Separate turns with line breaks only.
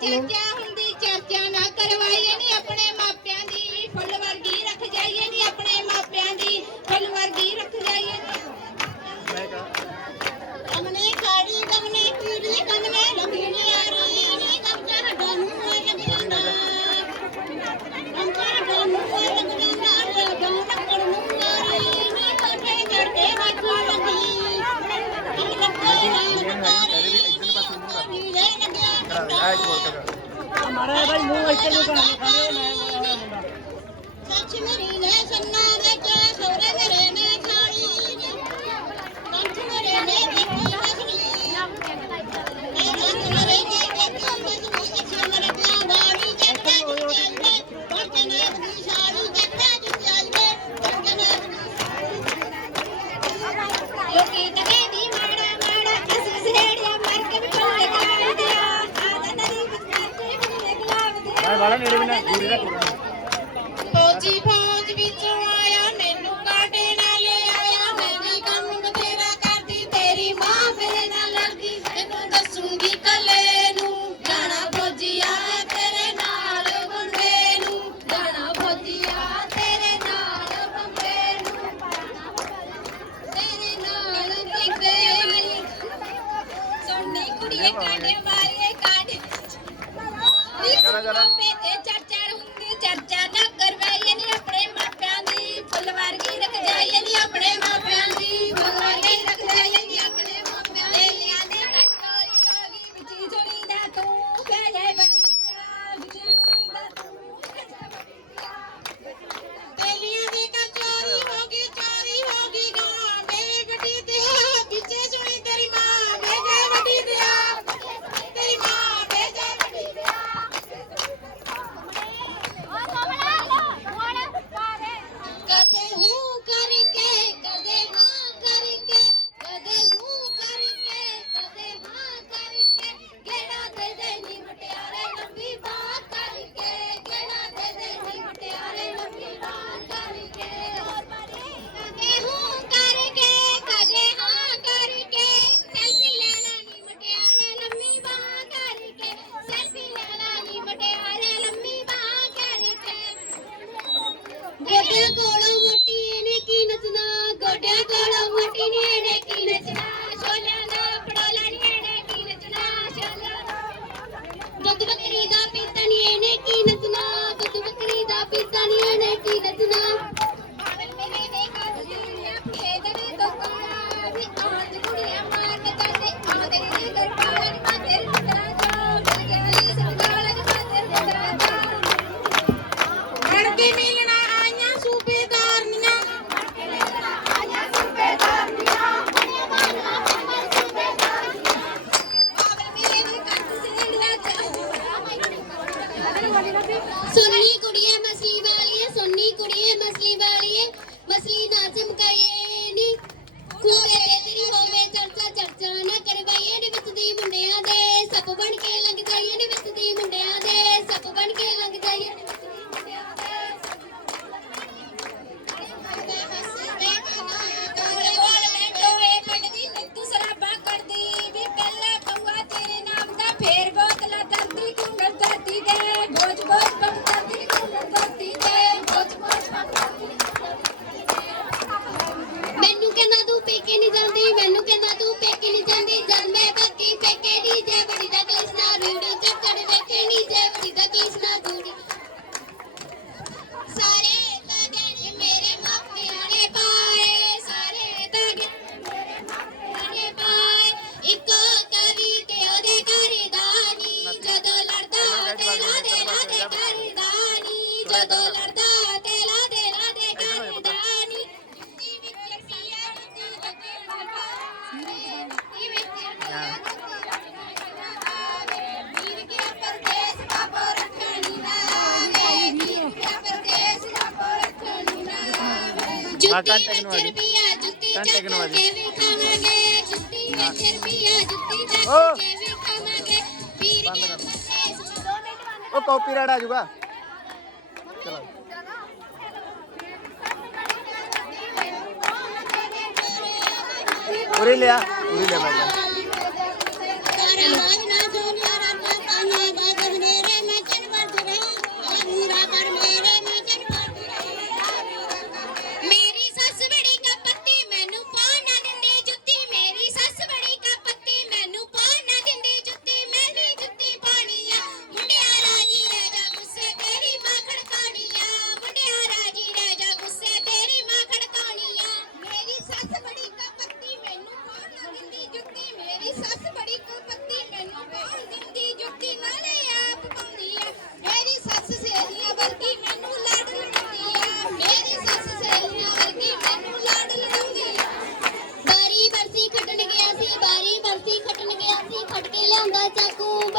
ਚਰਚਾ ਹੁੰਦੀ ਚਰਚਾ ਨਾ ਕਰਵਾਈਏ ਨਹੀਂ ਆਪਣੇ ਮਾਪਿਆਂ ਦੀ। આવે આ જ બોલ કરો ਤੇ ਚਰਚਾ ਹੁੰਦੀ ਚਰਚਾ ਨਾ ਕਰਵਾਈਏ ਨੀ ਆਪਣੇ ਮਾਪਿਆਂ ਦੀ ਫੁੱਲ ਵਰਗੀ ਰੱਖ ਜਾਈਏ ਨੀ ਆਪਣੇ ਮਾਪਿਆਂ 願します。हाँ कान टेक्नोलॉजी कान
आ जाएगा हाँ। उरी लिया। उरी लिया भाई।
माझा खूप